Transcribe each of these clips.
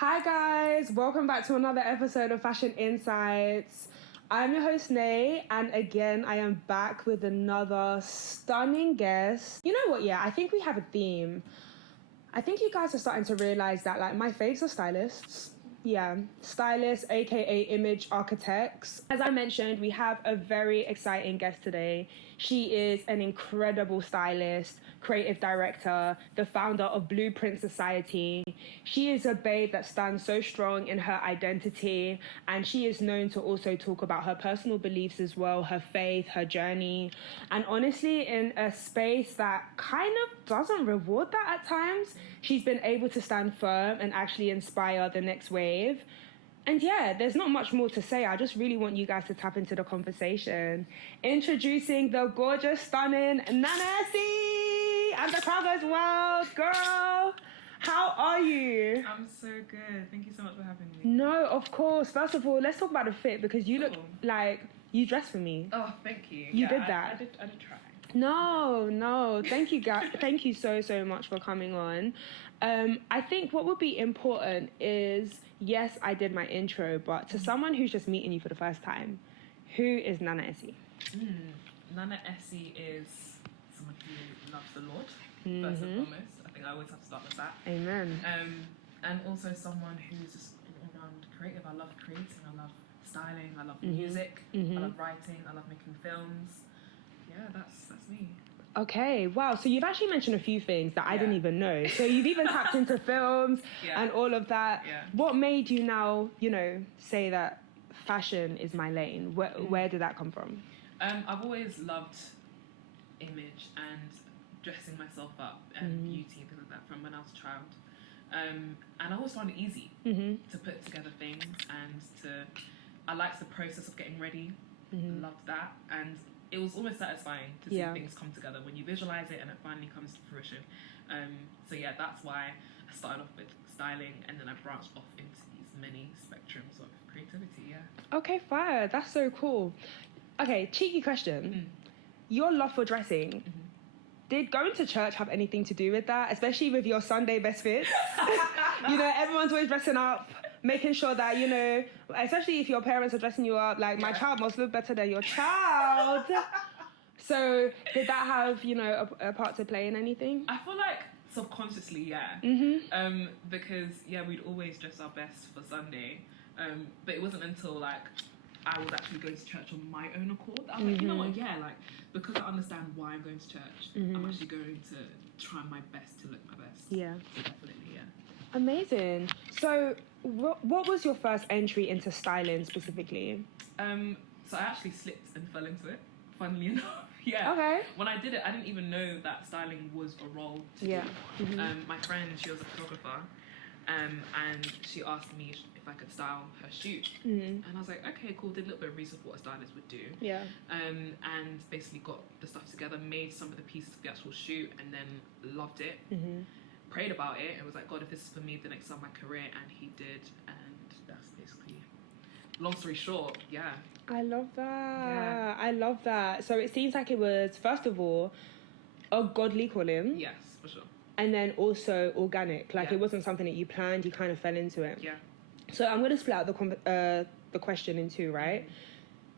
Hi guys, welcome back to another episode of Fashion Insights. I'm your host Nay, and again I am back with another stunning guest. You know what, yeah, I think we have a theme. I think you guys are starting to realize that like my faves are stylists. Yeah, stylists, aka image architects. As I mentioned, we have a very exciting guest today. She is an incredible stylist, creative director, the founder of Blueprint Society. She is a babe that stands so strong in her identity, and she is known to also talk about her personal beliefs as well, her faith, her journey, and honestly, in a space that kind of doesn't reward that at times, she's been able to stand firm and actually inspire the next wave. And yeah, there's not much more to say. I just really want you guys to tap into the conversation. Introducing the gorgeous, stunning Nancy! And the crowd goes wild, girl! How are you? I'm so good. Thank you so much for having me. No, of course. First of all, let's talk about the fit because you look like you dressed for me. Oh, thank you. You did that. I did try. No. Thank you, guys. Thank you so much for coming on. I think what would be important is, yes, I did my intro, but to someone who's just meeting you for the first time, who is Nana Essie? Nana Essie is someone who loves the Lord, first and foremost. I think I always have to start with that. Amen. And also someone who's just all around creative. I love creating, I love styling, I love music, I love writing, I love making films. Yeah, that's me. Okay, wow. So you've actually mentioned a few things that I didn't even know. So you've even tapped into films and all of that. Yeah. What made you now, say that fashion is my lane? Where did that come from? I've always loved image and dressing myself up and beauty and things like that from when I was a child. And I always found it easy to put together things and I liked the process of getting ready. Loved that. And it was almost satisfying to see things come together when you visualize it and it finally comes to fruition. So yeah, that's why I started off with styling and then I branched off into these many spectrums of creativity. Yeah. Okay, fire. That's so cool. Okay, cheeky question. Your love for dressing, did going to church have anything to do with that? Especially with your Sunday best fits? Everyone's always dressing up, making sure that, especially if your parents are dressing you up, like my child must look better than your child. So did that have, a part to play in anything? I feel like subconsciously, yeah. Because, we'd always dress our best for Sunday. But it wasn't until, like, I was actually going to church on my own accord. I was like, you know what, because I understand why I'm going to church, I'm actually going to try my best to look my best. Yeah. So definitely, yeah. Amazing. So what was your first entry into styling specifically? So I actually slipped and fell into it, funnily enough. Yeah. Okay. When I did it, I didn't even know that styling was a role to do. My friend, she was a photographer. And she asked me if I could style her shoot. And I was like, okay, cool. Did a little bit of research for what a stylist would do. Yeah. And basically got the stuff together, made some of the pieces for the actual shoot, and then loved it. Prayed about it and was like, God, if this is for me, then it's on my career. And he did. And that's basically, long story short, yeah. I love that. Yeah. I love that. So it seems like it was, first of all, a godly calling. Yes, for sure. And then also organic, like it wasn't something that you planned, you kind of fell into it. Yeah. So I'm going to split out the question in two, right?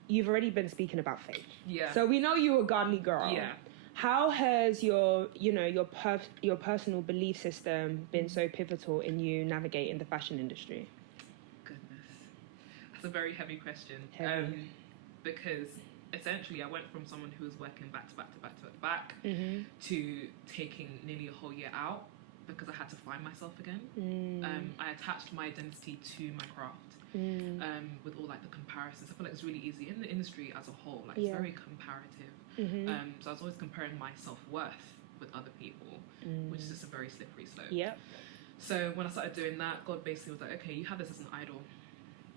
You've already been speaking about faith. Yeah. So we know you're a godly girl. Yeah. How has your personal belief system been so pivotal in you navigating the fashion industry? Goodness. That's a very heavy question. Heavy. Because essentially I went from someone who was working back to back to taking nearly a whole year out because I had to find myself again. I attached my identity to my craft with all like the comparisons. I feel like it's really easy in the industry as a whole, like it's very comparative. So I was always comparing my self-worth with other people, which is just a very slippery slope. Yep. So when I started doing that, God basically was like, okay, you have this as an idol,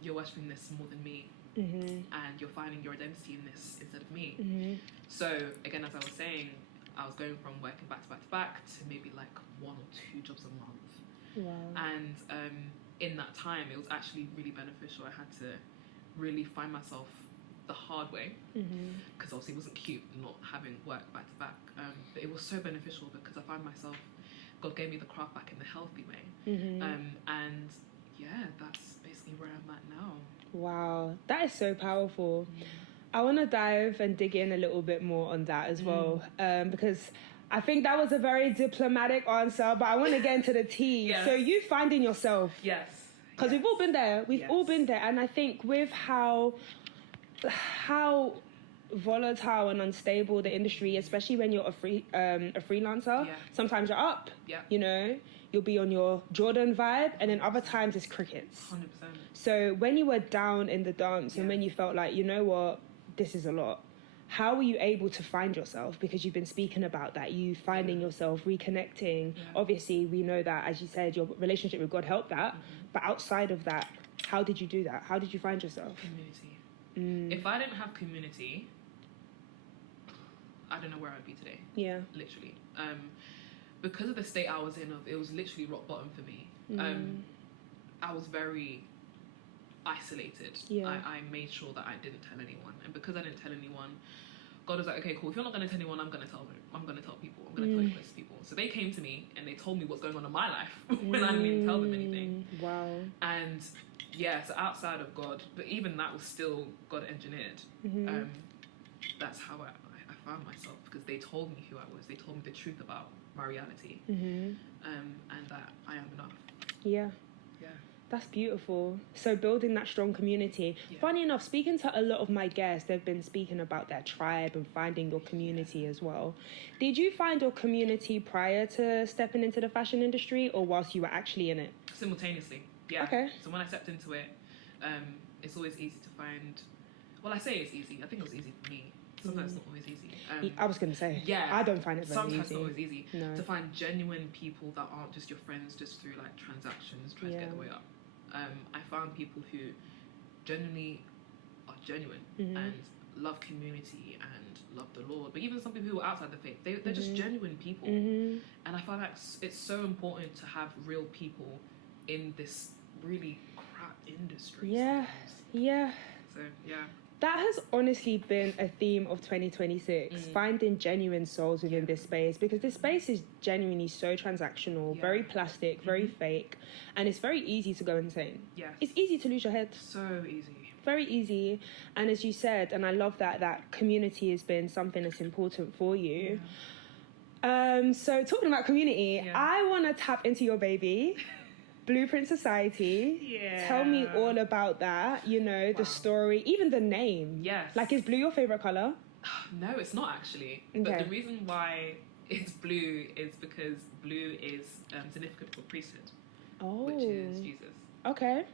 you're worshipping this more than me. And you're finding your identity in this instead of me. So again, as I was saying, I was going from working back to back to maybe like 1 or 2 jobs a month. Wow. And in that time, it was actually really beneficial. I had to really find myself the hard way because obviously it wasn't cute not having work back to back. But it was so beneficial because I found myself, God gave me the craft back in the healthy way. And Wow, that is so powerful. I want to dive and dig in a little bit more on that as well, because I think that was a very diplomatic answer, but I want to get into the tea. Yes. So you finding yourself. Yes. Because we've all been there. We've all been there. And I think with how volatile and unstable the industry, especially when you're a freelancer, sometimes you're up, you know, you'll be on your Jordan vibe, and then other times it's crickets. 100%. So when you were down in the dumps and when you felt like, you know what, this is a lot, how were you able to find yourself? Because you've been speaking about that, you finding yourself, reconnecting. Obviously, we know that, as you said, your relationship with God helped that. But outside of that, how did you do that? How did you find yourself? Community. If I didn't have community, I don't know where I'd be today. Yeah. Literally. Because of the state I was in, it was literally rock bottom for me. I was very isolated. I made sure that I didn't tell anyone, and because I didn't tell anyone, God was like, okay, cool, if you're not going to tell anyone, I'm going to tell people, I'm going to tell you close people. So they came to me and they told me what's going on in my life when I didn't even tell them anything. Wow. And yeah, so outside of God, but even that was still God engineered. That's how I found myself, because they told me who I was. They told me the truth about my reality, and that I am enough. Yeah. That's beautiful. So building that strong community. Funny enough, speaking to a lot of my guests, they've been speaking about their tribe and finding your community as well. Did you find your community prior to stepping into the fashion industry, or whilst you were actually in it? Simultaneously, yeah. Okay. So when I stepped into it, it's always easy to find... Well, I say it's easy. I think it was easy for me. Sometimes it's not always easy. I was going to say, I don't find it very easy. Sometimes it's not always easy to find genuine people that aren't just your friends just through like transactions, trying to get the way up. I found people who genuinely are genuine and love community and love the Lord. But even some people who are outside the faith, they're just genuine people. And I find that it's so important to have real people in this really crap industry. Yeah, yeah. So, yeah. That has honestly been a theme of 2026, finding genuine souls within this space, because this space is genuinely so transactional, very plastic, very fake, and it's very easy to go insane. Yes. It's easy to lose your head. So easy. Very easy. And as you said, and I love that community has been something that's important for you. Yeah. So talking about community, I want to tap into your baby. Blueprint Society. Yeah. Tell me all about that, you know, the story, even the name. Yes. Like, is blue your favourite colour? No, it's not actually. Okay. But the reason why it's blue is because blue is significant for priesthood, which is Jesus. Okay.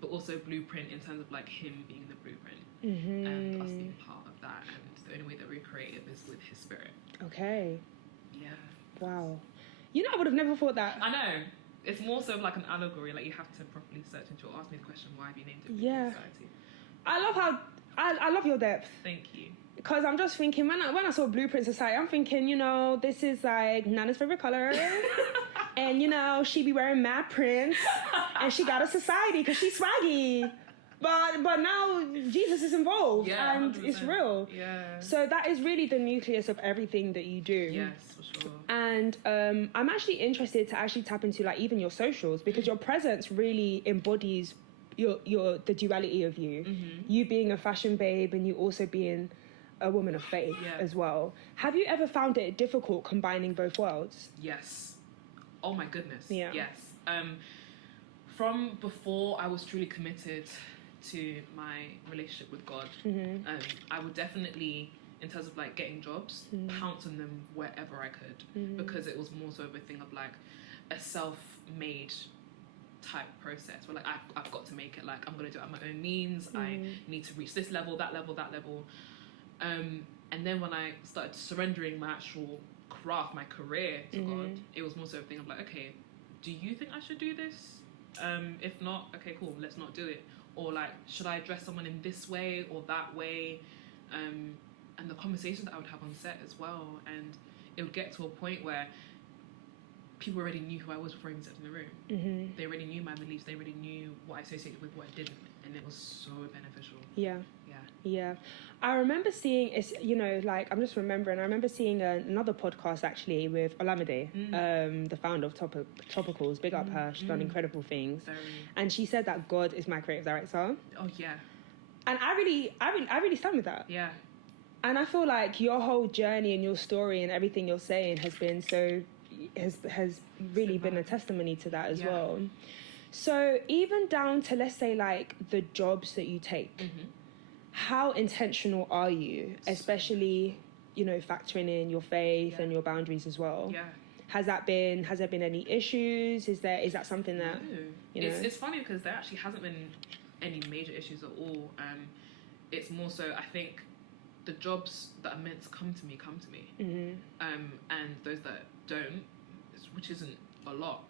But also blueprint in terms of like him being the blueprint and us being part of that. And the only way that we're creative is with his spirit. Okay. Yeah. Wow. You know, I would have never thought that. I know. It's more so like an allegory, like you have to properly search into it. Ask me the question, why have you named it Blueprint Society? I love how, I love your depth. Thank you. Because I'm just thinking, when I saw Blueprint Society, I'm thinking, you know, this is like Nana's favourite colour. And, you know, she be wearing mad prints. And she got a society because she's swaggy. But now Jesus is involved, and 100%. It's real. Yeah. So that is really the nucleus of everything that you do. Yes, for sure. And I'm actually interested to actually tap into like even your socials, because your presence really embodies the duality of you. You being a fashion babe and you also being a woman of faith as well. Have you ever found it difficult combining both worlds? Yes. Oh my goodness. Yeah. Yes. From before I was truly committed to my relationship with God, I would definitely, in terms of like getting jobs, pounce on them wherever I could, because it was more so of a thing of like a self-made type process where like I've got to make it, like I'm gonna do it at my own means. I need to reach this level, that level, that level, and then when I started surrendering my actual craft, my career to God, it was more so a thing of like, okay, do you think I should do this? If not, okay, cool, let's not do it. Or like, should I address someone in this way or that way? And the conversation that I would have on set as well. And it would get to a point where people already knew who I was before I even stepped in the room. They already knew my beliefs. They already knew what I associated with what I didn't. And it was so beneficial. Yeah. Yeah. Yeah. I remember seeing, it's, you know, like, I'm just remembering, I remember seeing another podcast actually with Olamide, the founder of Topicals. Big up her. She's done incredible things. Very. And she said that God is my creative director. Oh, yeah. And I really stand with that. Yeah. And I feel like your whole journey and your story and everything you're saying has been has really been a testimony to that as well. So even down to, let's say, like, the jobs that you take, how intentional are you, especially, you know, factoring in your faith and your boundaries as well? Yeah. Has there been any issues? Is that something that, you know? It's funny because there actually hasn't been any major issues at all. It's more so, I think, the jobs that are meant to come to me. And those that don't, which isn't a lot,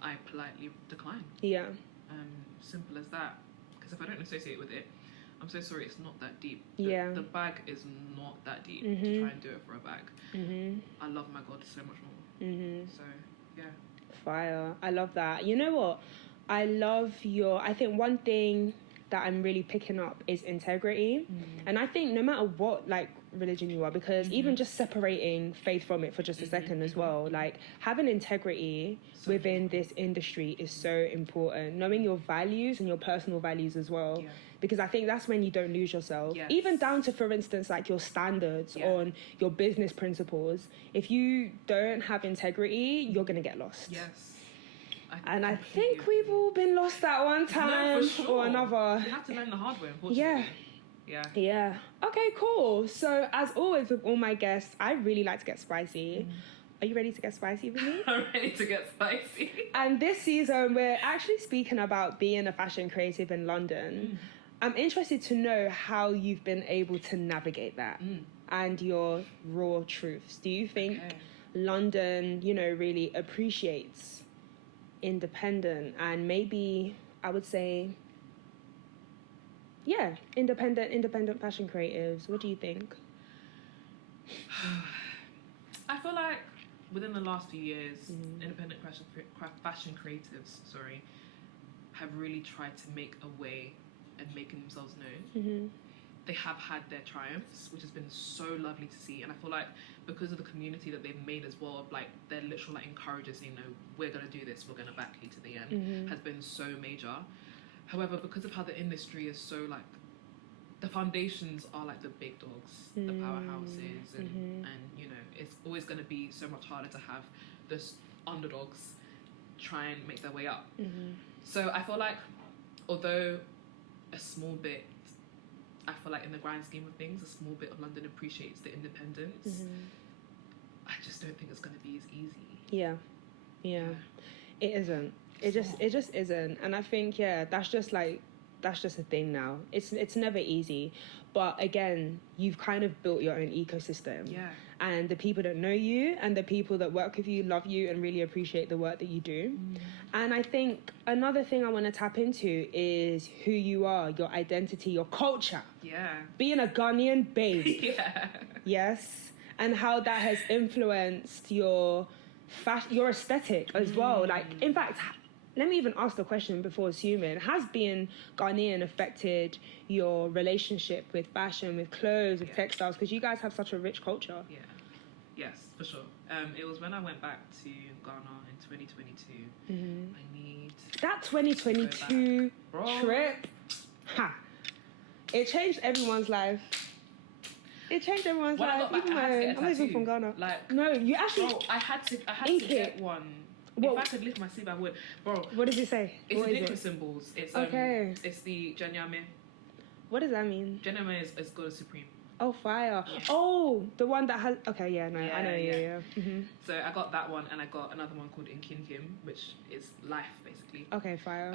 I politely decline. Yeah. Simple as that. Because if I don't associate with it, I'm so sorry, it's not that deep. The bag is not that deep to try and do it for a bag. I love my God so much more. So, yeah. Fire. I love that. You know what? I think one thing that I'm really picking up is integrity. And I think no matter what, like, religion you are, because even just separating faith from it for just a second as well, like, having integrity within this industry is so important. Knowing your values and your personal values as well. Because I think that's when you don't lose yourself. Even down to, for instance, like, your standards on your business principles. If you don't have integrity, you're going to get lost. I think we've all been lost at one time or another. You have to learn the hard way, unfortunately. Yeah. Okay, cool. So, as always with all my guests, I really like to get spicy. Are you ready to get spicy with me? I'm ready to get spicy. And this season, we're actually speaking about being a fashion creative in London. I'm interested to know how you've been able to navigate that and your raw truths. Do you think London, you know, really appreciates independent and maybe, I would say, independent fashion creatives? What do you think? I feel like within the last few years, independent fashion creatives, have really tried to make a way and making themselves known. They have had their triumphs, which has been so lovely to see. And I feel like because of the community that they've made as well, like, their literal, like, encouragers, you know, we're going to do this, we're going to back you to the end, has been so major. However, because of how the industry is so, like, the foundations are like the big dogs, the powerhouses, and you know, it's always going to be so much harder to have those underdogs try and make their way up. So I feel like, although a small bit, I feel like in the grand scheme of things, a small bit of London appreciates the independence, I just don't think it's going to be as easy. Yeah. It isn't. It just isn't. And I think, that's just a thing now. It's never easy. But again, you've kind of built your own ecosystem. And the people that know you and the people that work with you love you and really appreciate the work that you do. And I think another thing I want to tap into is who you are, your identity, your culture. Being a Ghanaian babe. Yes. And how that has influenced your aesthetic as well. Like, in fact, let me even ask the question before assuming. Has being Ghanaian affected your relationship with fashion, with clothes, with textiles? Because you guys have such a rich culture. Yes, for sure. It was when I went back to Ghana in 2022. I need that 2022 trip. It changed everyone's life. It changed everyone's life. Even mine. I'm not even from Ghana. Like, no, you actually. Bro, I had to get one. If I could lift my sleeve, I would. Bro, what does it say? It's the liquid symbols. It's It's the Jenyame. What does that mean? Jenyame is God is supreme. Oh, fire. Oh, the one that has... Okay, I know. So I got that one, and I got another one called Inkinkim, which is life, basically. Okay, fire.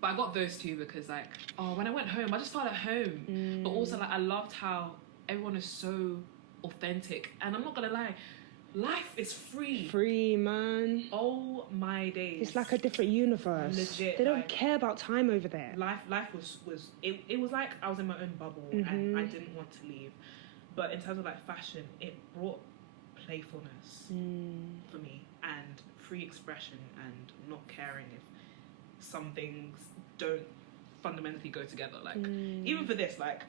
But I got those two because, like, when I went home, I just felt at home. But also, like, I loved how everyone is so authentic. And I'm not going to lie, life is free. Free, man. Oh my days. It's like a different universe. Legit. They don't care about time over there. Life was it was like I was in my own bubble and I didn't want to leave. But in terms of, like, fashion, it brought playfulness for me and free expression and not caring if some things don't fundamentally go together. Like, even for this, like,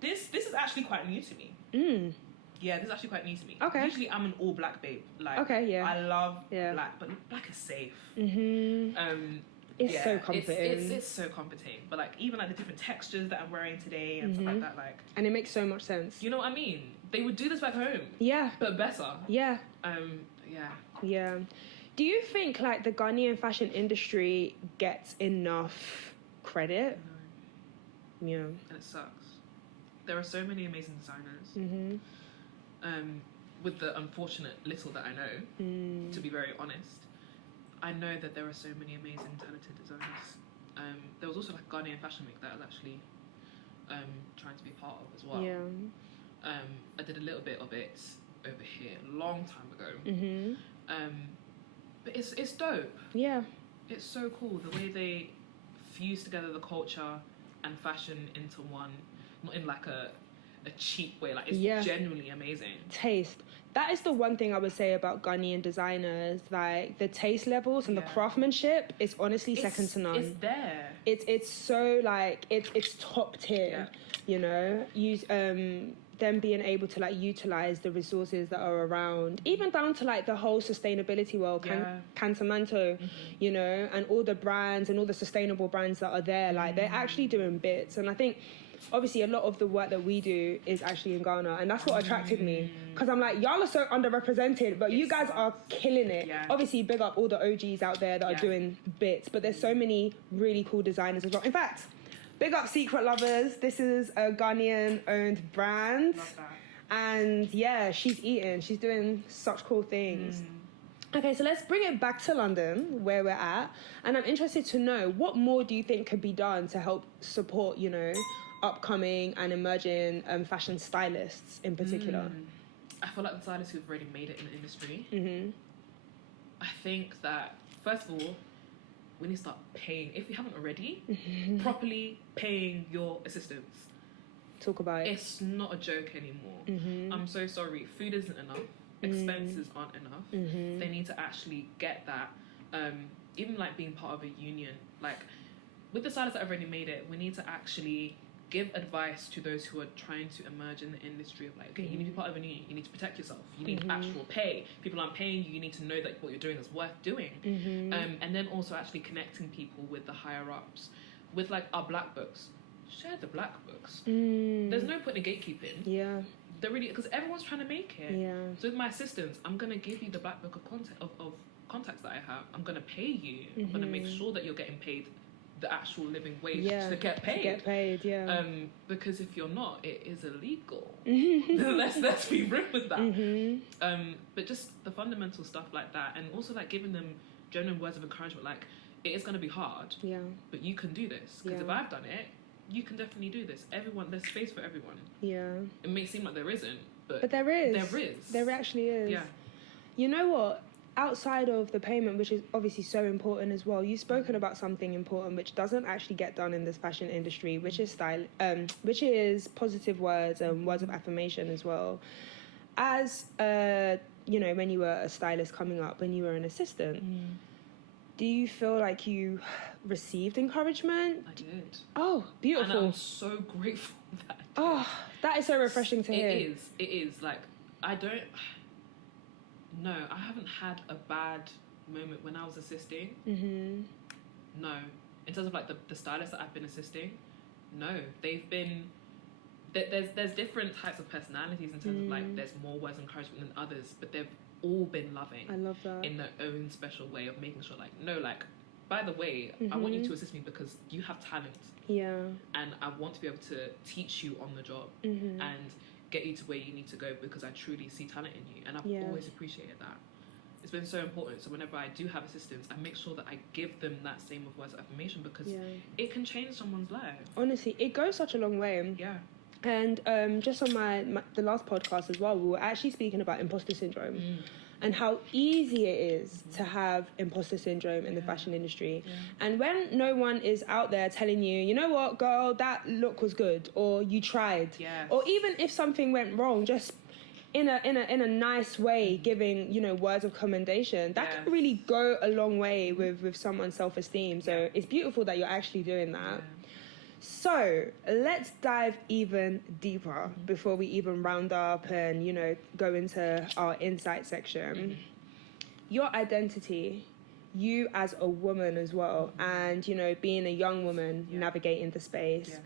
this is actually quite new to me. Yeah, this is actually quite new to me. Okay. Usually I'm an all black babe. Like, okay, yeah. I love black, but black is safe. It's so comforting. It's so comforting. But like, even like the different textures that I'm wearing today and stuff like that, like, and it makes so much sense. you know what I mean? They would do this back home. Yeah. But better. Yeah. Yeah. Do you think like the Ghanaian fashion industry gets enough credit? No. Yeah. And it sucks. There are so many amazing designers. With the unfortunate little that I know, to be very honest, I know that there are so many amazing talented designers. There was also like Ghanaian Fashion Week that I was actually trying to be part of as well. Yeah. I did a little bit of it over here a long time ago. But it's dope. Yeah. It's so cool the way they fuse together the culture and fashion into one, not in like a cheap way. Like, it's genuinely amazing. Taste. That is the one thing I would say about Ghanaian designers. Like, the taste levels and the craftsmanship is honestly second to none. It's there. It's so like it's top tier. You know, use them being able to like utilize the resources that are around, even down to like the whole sustainability world, Cantamanto, you know, and all the brands and all the sustainable brands that are there. Like, they're actually doing bits, and I think obviously a lot of the work that we do is actually in Ghana, and that's what attracted me, because I'm like, y'all are so underrepresented, but you guys are killing it. Obviously, big up all the OGs out there that are doing bits, but there's so many really cool designers as well. In fact, big up Secret Lovers. This is a Ghanaian owned brand. Love that. And yeah, she's eating. She's doing such cool things. Okay, so let's bring it back to London, where we're at. And I'm interested to know, what more do you think could be done to help support, you know, upcoming and emerging fashion stylists in particular? I feel like the stylists who've already made it in the industry. I think that, first of all, we need to start paying, if we haven't already, properly paying your assistants. Talk about it. It's not a joke anymore. I'm so sorry. Food isn't enough. Expenses aren't enough. They need to actually get that. Even like being part of a union, like with the stylists that have already made it, we need to actually give advice to those who are trying to emerge in the industry of like, okay, you need to be part of a union, you need to protect yourself, you need actual pay. People aren't paying you, you need to know that what you're doing is worth doing. And then also actually connecting people with the higher ups, with like our black books. Share the black books. There's no point in gatekeeping. Yeah. They're really, because everyone's trying to make it. Yeah. So with my assistants, I'm gonna give you the black book of contacts that I have. I'm gonna pay you. I'm gonna make sure that you're getting paid the actual living wage to get paid. To get paid, yeah. Because if you're not, it is illegal. Let's be real with that. But just the fundamental stuff like that, and also like giving them genuine words of encouragement, like, it is going to be hard, but you can do this. Because if I've done it, you can definitely do this. Everyone, there's space for everyone. Yeah. It may seem like there isn't, but there is. There is. There actually is. Yeah. You know what? Outside of the payment, which is obviously so important as well, you've spoken about something important which doesn't actually get done in this fashion industry, which is which is positive words and words of affirmation as well. As you know, when you were a stylist coming up, when you were an assistant, do you feel like you received encouragement? I did. Oh, beautiful! And I'm so grateful that. Oh, that is so refreshing to hear. It is. Like, No, I haven't had a bad moment when I was assisting. No. In terms of like the stylists that I've been assisting, no. They've been... There's different types of personalities in terms of like, there's more words of encouragement than others, but they've all been loving. I love that. In their own special way of making sure like, no, like, by the way, I want you to assist me because you have talent. Yeah. And I want to be able to teach you on the job. And get you to where you need to go because I truly see talent in you, and I've always appreciated that. It's been so important. So whenever I do have assistants, I make sure that I give them that same of words of affirmation because it can change someone's life. Honestly, it goes such a long way. Yeah. And just on the last podcast as well, we were actually speaking about imposter syndrome and how easy it is to have imposter syndrome in the fashion industry. And when no one is out there telling you, you know what, girl, that look was good, or you tried, or even if something went wrong, just in a nice way, giving, you know, words of commendation, that can really go a long way with someone's self-esteem. So it's beautiful that you're actually doing that. Yeah. So let's dive even deeper before we even round up and, you know, go into our insight section. Your identity, you as a woman as well, and, you know, being a young woman navigating the space.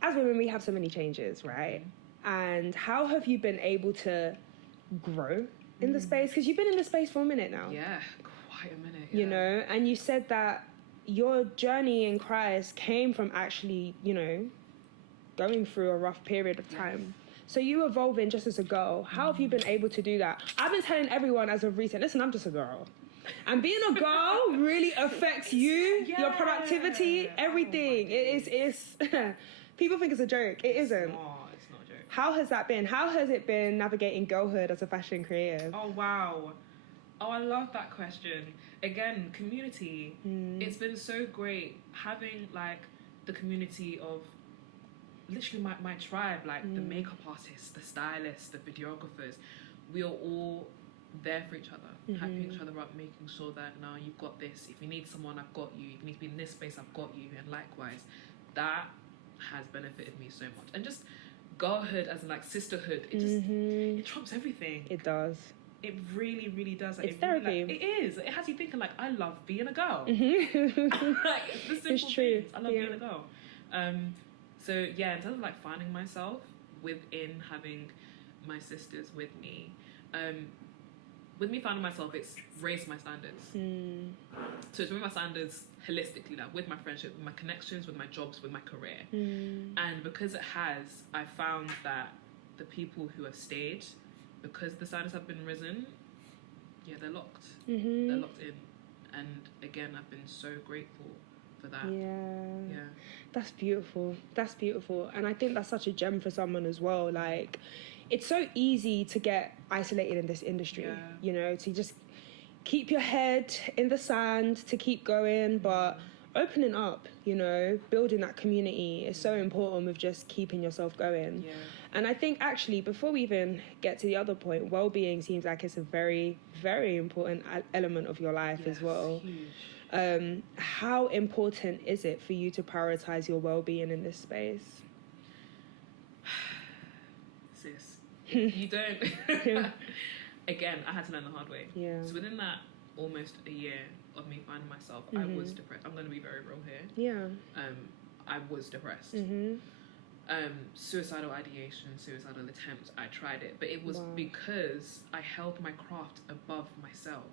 As women, we have so many changes, right? And how have you been able to grow in the space? Because you've been in the space for a minute now. Yeah, quite a minute. You know, and you said that your journey in Christ came from actually, you know, going through a rough period of time. So you evolving just as a girl. How have you been able to do that? I've been telling everyone as of recent, listen, I'm just a girl. And being a girl really affects you, your productivity, everything. It's people think it's a joke. It isn't. It's not a joke. How has that been? How has it been navigating girlhood as a fashion creative? Oh, wow. Oh, I love that question. Again, community. It's been so great having, like, the community of literally my tribe, like the makeup artists, the stylists, the videographers. We are all there for each other, hyping each other up, making sure that, now you've got this. If you need someone, I've got you. If you need to be in this space, I've got you. And likewise, that has benefited me so much. And just girlhood as in, like, sisterhood, it just it trumps everything. It does. It really, really does. Like, it's therapy. Really, like, it is. It has you thinking, like, I love being a girl. Like, the simple It's true. things. I love being a girl. So, yeah, in terms of, like, finding myself within having my sisters with me, finding myself, it's raised my standards. So it's raised my standards holistically, like, with my friendship, with my connections, with my jobs, with my career. And because it has, I found that the people who have stayed, because the standards have been risen, they're locked. They're locked in. And again, I've been so grateful for that. Yeah. That's beautiful. That's beautiful. And I think that's such a gem for someone as well. Like, it's so easy to get isolated in this industry, you know, to just keep your head in the sand, to keep going, but opening up, you know, building that community is so important with just keeping yourself going. And I think, actually, before we even get to the other point, well-being seems like it's a very, very important element of your life as well. Huge. How important is it for you to prioritize your well-being in this space? Sis, you don't. Again, I had to learn the hard way. So within that almost a year of me finding myself, I was depressed. I'm going to be very real here. I was depressed. Suicidal ideation, suicidal attempts, I tried it, but it was because I held my craft above myself.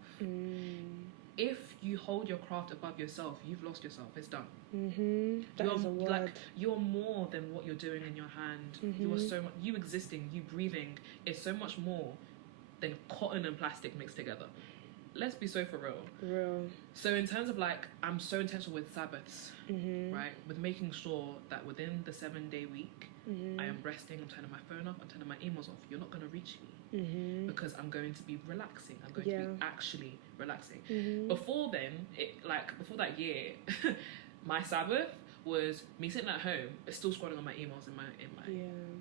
If you hold your craft above yourself, you've lost yourself. It's done. That is a word. Like, you're more than what you're doing in your hand. You are so much. You existing, you breathing is so much more than cotton and plastic mixed together. Let's be so for real. So in terms of, like, I'm so intentional with Sabbaths, right? With making sure that within the 7-day week, I am resting, I'm turning my phone off, I'm turning my emails off. You're not going to reach me because I'm going to be relaxing. I'm going to be actually relaxing. Before then, before that year, my Sabbath was me sitting at home, but still scrolling on my emails in my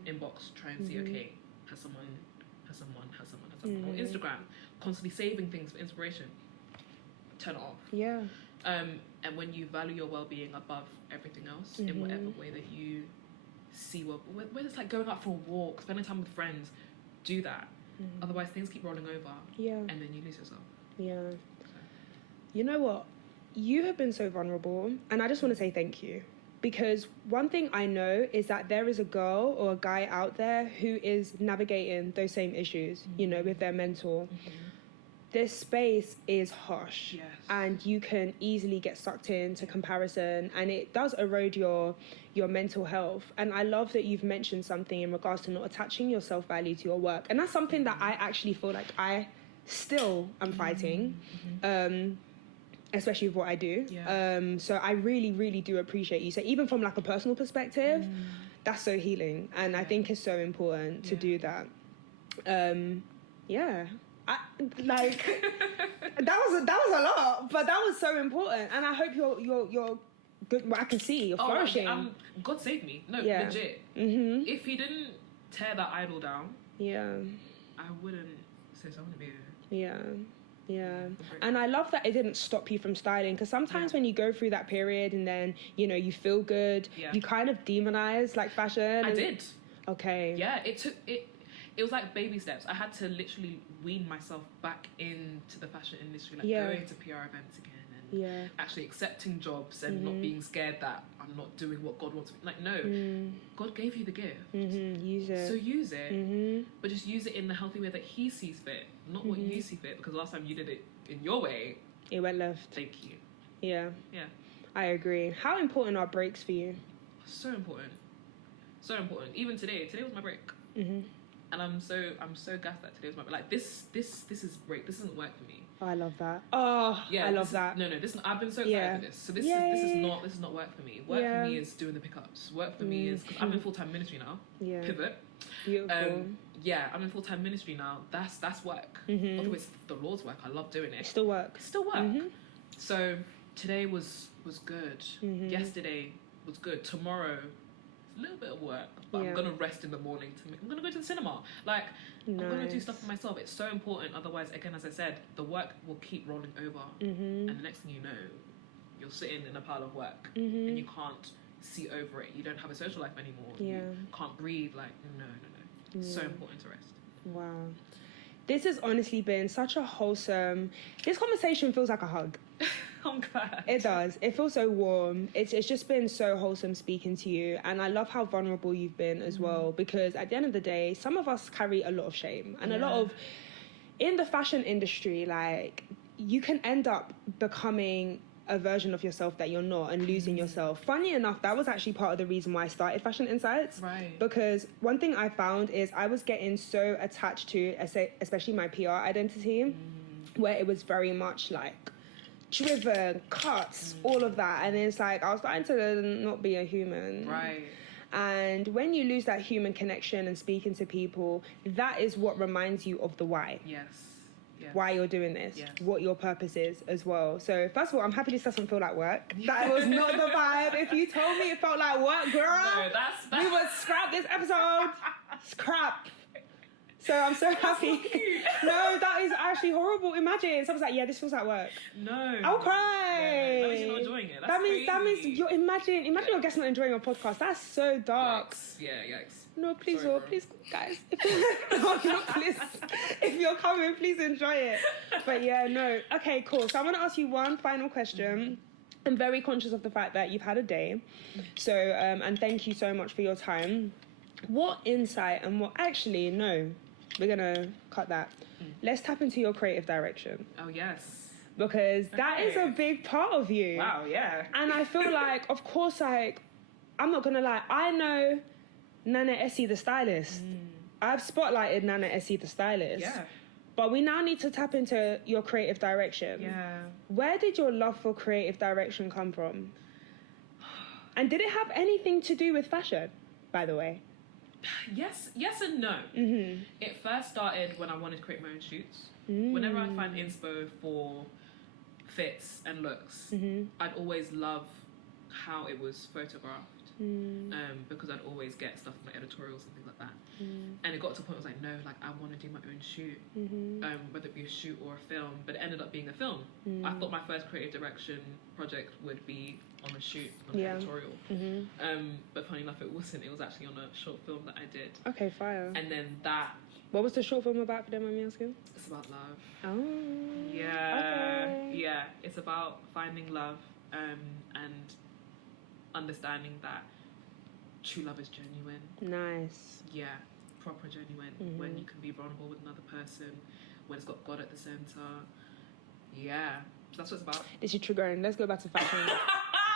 inbox, trying to see, okay, has someone on Instagram, constantly saving things for inspiration. Turn it off. And when you value your well-being above everything else, in whatever way that you see, whether it's like going out for a walk, spending time with friends, do that. Otherwise, things keep rolling over, and then you lose yourself. You know what? You have been so vulnerable, and I just want to say thank you. Because one thing I know is that there is a girl or a guy out there who is navigating those same issues, you know, with their mentor. This space is harsh, and you can easily get sucked into comparison, and it does erode your mental health. And I love that you've mentioned something in regards to not attaching your self-value to your work. And that's something that I actually feel like I still am fighting. Especially with what I do. So I really, really do appreciate you. So even from, like, a personal perspective, that's so healing. And I think it's so important to do that. I, like, that was a lot, but that was so important. And I hope you're good. Well, I can see you're flourishing. God save me. No, legit. If he didn't tear that idol down, Yeah. I wouldn't say so. I wouldn't be Yeah. Yeah. the break. And I love that it didn't stop you from styling, because sometimes Yeah. when you go through that period and then, you know, you feel good, Yeah. you kind of demonize like fashion. I did. Okay. Yeah, it was like baby steps. I had to literally wean myself back into the fashion industry, like Yeah. going to PR events again and Yeah. actually accepting jobs and not being scared that I'm not doing what God wants me. Like, no, God gave you the gift. Use it. So use it, but just use it in the healthy way that He sees fit, not what you see fit. Because last time you did it in your way, it went left. thank you. Yeah. Yeah, I agree. How important are breaks for you? so important, so important. Even today was my break, and I'm so gassed that today was my break. Like this is break. This doesn't work for me. Oh, I love that. Oh, yeah, I love that. No, this I've been so excited for this. So this is not work for me. Work for me is doing the pickups. Work for me is, because I'm in full-time ministry now. Yeah. Pivot. Beautiful. Yeah, I'm in full-time ministry now. That's work. Although it's the Lord's work, I love doing it. It still work. It's still work. So today was good. Yesterday was good. Tomorrow, it's a little bit of work, but I'm gonna rest in the morning. I'm gonna go to the cinema. Like, I'm gonna do stuff for myself. It's so important. Otherwise, again, as I said, the work will keep rolling over, and the next thing you know, you're sitting in a pile of work, and you can't see over it. You don't have a social life anymore. You can't breathe. Like, no. It's so important to rest. Wow. This has honestly been such a wholesome... This conversation feels like a hug. I'm glad. It does. It feels so warm. It's just been so wholesome speaking to you. And I love how vulnerable you've been as well. Because at the end of the day, some of us carry a lot of shame. And a lot of... In the fashion industry, like, you can end up becoming a version of yourself that you're not and losing yourself. Funny enough, that was actually part of the reason why I started Fashion Insights. Right. Because one thing I found is I was getting so attached to, especially my PR identity, where it was very much like driven, cuts, all of that. And it's like, I was starting to not be a human. Right. And when you lose that human connection and speaking to people, that is what reminds you of the why. Yes. Why you're doing this, what your purpose is as well. So first of all, I'm happy this doesn't feel like work. That was not the vibe. If you told me it felt like work, girl, No, that's... we would scrap this episode. Scrap. So I'm so happy. No, that is actually horrible. Imagine someone's like, yeah, this feels like work. No. I'll cry. No, that means you're not enjoying it. That means you're imagine your guests not enjoying your podcast. That's so dark. Yikes. Yeah, yikes. No, please, Sorry, bro. please, guys. No, please. If you're coming, please enjoy it. But yeah, no. Okay, cool. So I'm going to ask you one final question. I'm very conscious of the fact that you've had a day. So, and thank you so much for your time. What insight and what... Actually, no. We're going to cut that. Let's tap into your creative direction. Oh, yes. Because that is a big part of you. Wow, yeah. And I feel like, of course, like, I'm not going to lie. I know... Nana Essie the stylist. I've spotlighted Nana Essie the stylist. Yeah. But we now need to tap into your creative direction. Yeah. Where did your love for creative direction come from? And did it have anything to do with fashion, by the way? Yes and no. It first started when I wanted to create my own shoots. Whenever I find inspo for fits and looks, I'd always love how it was photographed. Because I'd always get stuff from my editorials and things like that. And it got to a point where I was like, no, like I want to do my own shoot, whether it be a shoot or a film. But it ended up being a film. I thought my first creative direction project would be on a shoot, on an editorial. But funny enough, it wasn't. It was actually on a short film that I did. Okay, fire. And then that... What was the short film about, if you don't mind me asking? It's about love. Oh. Yeah. Okay. Yeah. It's about finding love and understanding that true love is genuine. Nice. Yeah, proper genuine. When you can be vulnerable with another person, when it's got God at the center. Yeah, so that's what it's about. This is triggering. Let's go back to fashion.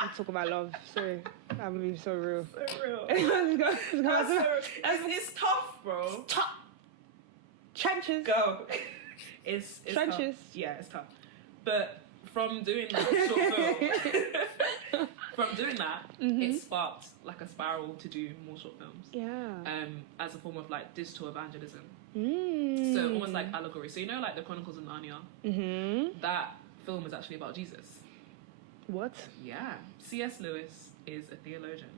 Let's talk about love. Sorry, I'm being so real. So real. It's tough, bro. It's tough. Trenches. Go. It's trenches. Tough. Yeah, it's tough. But from doing that short film, it sparked like a spiral to do more short films. Yeah. As a form of like digital evangelism. So almost like allegory. So you know, like the Chronicles of Narnia. That film is actually about Jesus. What? Yeah. C.S. Lewis is a theologian.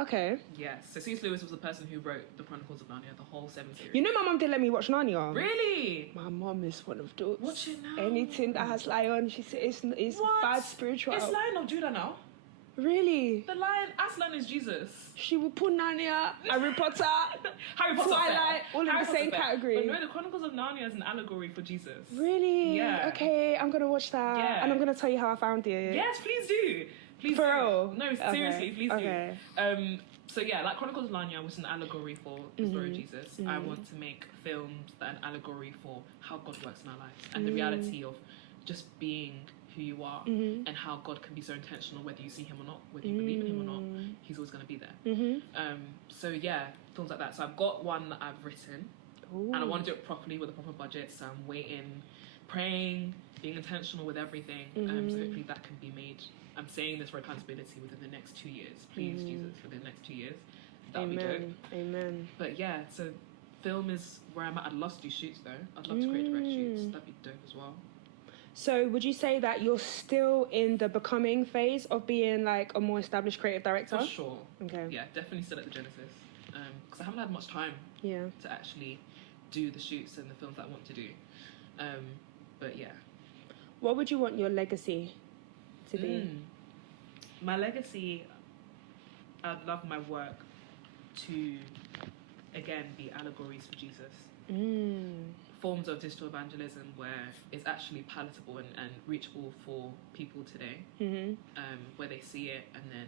Okay. Yes. So C.S. Lewis was the person who wrote the Chronicles of Narnia, the whole 7 series. You know, my mum didn't let me watch Narnia. Really? My mum is one of those. Watch it now. Anything that has lion, she says it's What? bad spiritual. It's Lion of Judah now. Really? The lion, Aslan is Jesus. She will put Narnia, Harry Potter, Harry Potter, Twilight, all in Harry the same Potter's fair. category. But no, the Chronicles of Narnia is an allegory for Jesus. Really? Yeah. Okay, I'm gonna watch that. Yeah. And I'm gonna tell you how I found it. Yes, please do. Please For do. real? No, Okay. seriously, please Okay. do. So yeah, like Chronicles of Narnia was an allegory for the story of Jesus. I want to make films that are an allegory for how God works in our lives and the reality of just being who you are and how God can be so intentional whether you see him or not, whether you believe in him or not, he's always going to be there. So yeah, films like that. So I've got one that I've written. Ooh. And I want to do it properly with a proper budget, so I'm waiting, praying, being intentional with everything. So hopefully that can be made. I'm saying this for accountability within the next 2 years. Please, Jesus, within the next 2 years. That would be dope. Amen. But yeah, so film is where I'm at. I'd love to do shoots though. I'd love to create direct shoots. That'd be dope as well. So would you say that you're still in the becoming phase of being like a more established creative director? For sure. Okay. Yeah, definitely still at the genesis. Because I haven't had much time to actually do the shoots and the films that I want to do. But yeah. What would you want your legacy to be? My legacy, I'd love my work to, again, be allegories for Jesus. Forms of digital evangelism where it's actually palatable and reachable for people today. Where they see it and then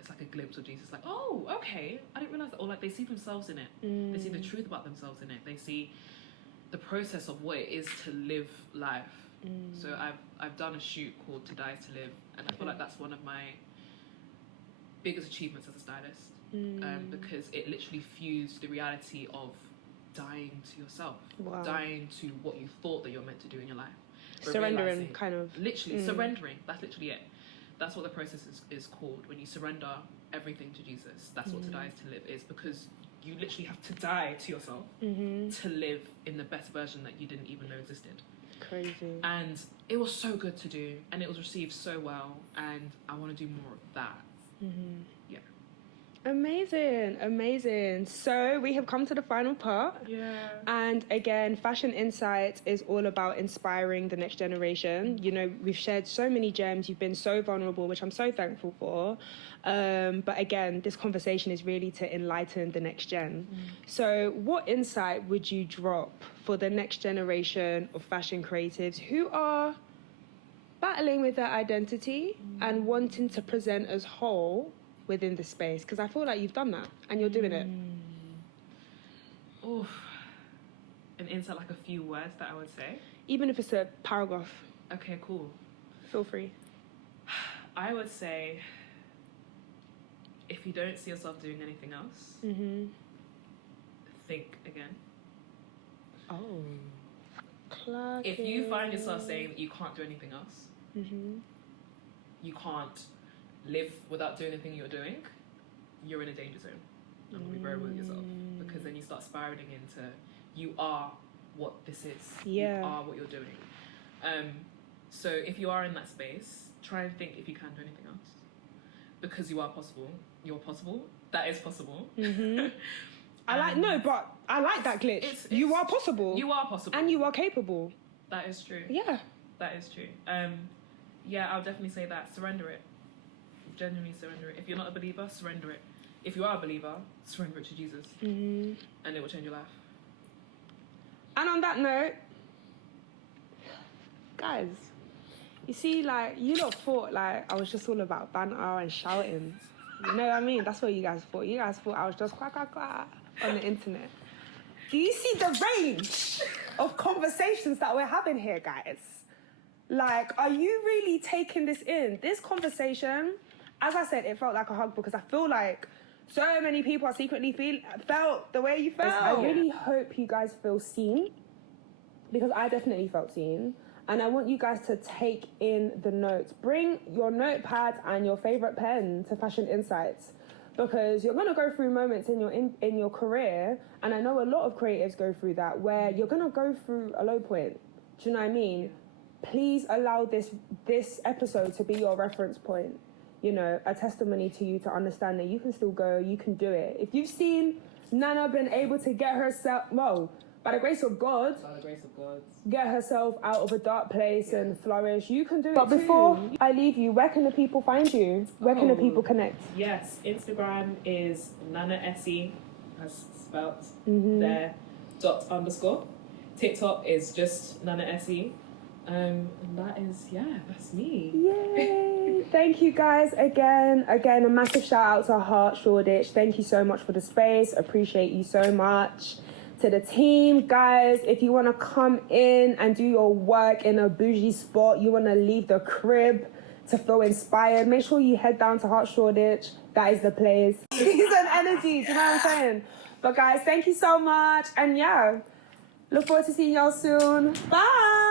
it's like a glimpse of Jesus, like, oh, okay, I didn't realise that. Or like they see themselves in it. They see the truth about themselves in it. They see the process of what it is to live life. So I've done a shoot called To Die to Live, and I feel like that's one of my biggest achievements as a stylist, because it literally fused the reality of dying to yourself, dying to what you thought that you're meant to do in your life, but surrendering, kind of literally surrendering. That's literally it. That's what the process is called. When you surrender everything to Jesus, that's what To Die to Live is, because you literally have to die to yourself to live in the best version that you didn't even know existed. Crazy. And it was so good to do, and it was received so well, and I want to do more of that. Yeah. Amazing. So we have come to the final part. Yeah. And again, Fashion Insights is all about inspiring the next generation. You know, we've shared so many gems. You've been so vulnerable, which I'm so thankful for. But again, this conversation is really to enlighten the next gen. So what insight would you drop for the next generation of fashion creatives who are battling with their identity and wanting to present as whole within the space? Because I feel like you've done that and you're doing it. Oof. An insight, like a few words that I would say? Even if it's a paragraph. Okay, cool. Feel free. I would say, if you don't see yourself doing anything else, think again. Oh. Clark. If you find yourself saying that you can't do anything else, you can't live without doing anything you're doing, you're in a danger zone. I'm gonna be very real with yourself, because then you start spiraling into you are what this is. Yeah. You are what you're doing. So if you are in that space, try and think if you can do anything else, because you are possible. You're possible. That is possible. I like that glitch. You are possible. You are possible. And you are capable. That is true. Yeah. That is true. Yeah, I'll definitely say that. Surrender it. Genuinely surrender it. If you're not a believer, surrender it. If you are a believer, surrender it to Jesus. And it will change your life. And on that note, guys, you see, like, you lot thought, like, I was just all about banter and shouting. You know what I mean? That's what you guys thought. You guys thought I was just quack, quack, quack on the internet. Do you see the range of conversations that we're having here, guys? Like, are you really taking this in? This conversation, as I said, it felt like a hug, because I feel like so many people are secretly felt the way you felt. I really hope you guys feel seen, because I definitely felt seen. And I want you guys to take in the notes. Bring your notepad and your favorite pen to Fashion Insights, because you're going to go through moments in your career, and I know a lot of creatives go through that, where you're going to go through a low point. Do you know what I mean? Please allow this episode to be your reference point. you know, a testimony to you to understand that you can still go, you can do it. If you've seen Nana been able to get herself, well, by the grace of God, get herself out of a dark place and flourish, you can do it. But before I leave you, where can the people find you? Where can the people connect? Yes, Instagram is Nana Essie, as spelt there, _. TikTok is just Nana Essie. And that's me. Yay! Thank you guys again. Again, a massive shout out to Heart Shoreditch. Thank you so much for the space. Appreciate you so much. To the team, guys, if you want to come in and do your work in a bougie spot, you want to leave the crib to feel inspired, make sure you head down to Heart Shoreditch. That is the place. Peace and energy, do you know what I'm saying? But guys, thank you so much. And yeah, look forward to seeing y'all soon. Bye!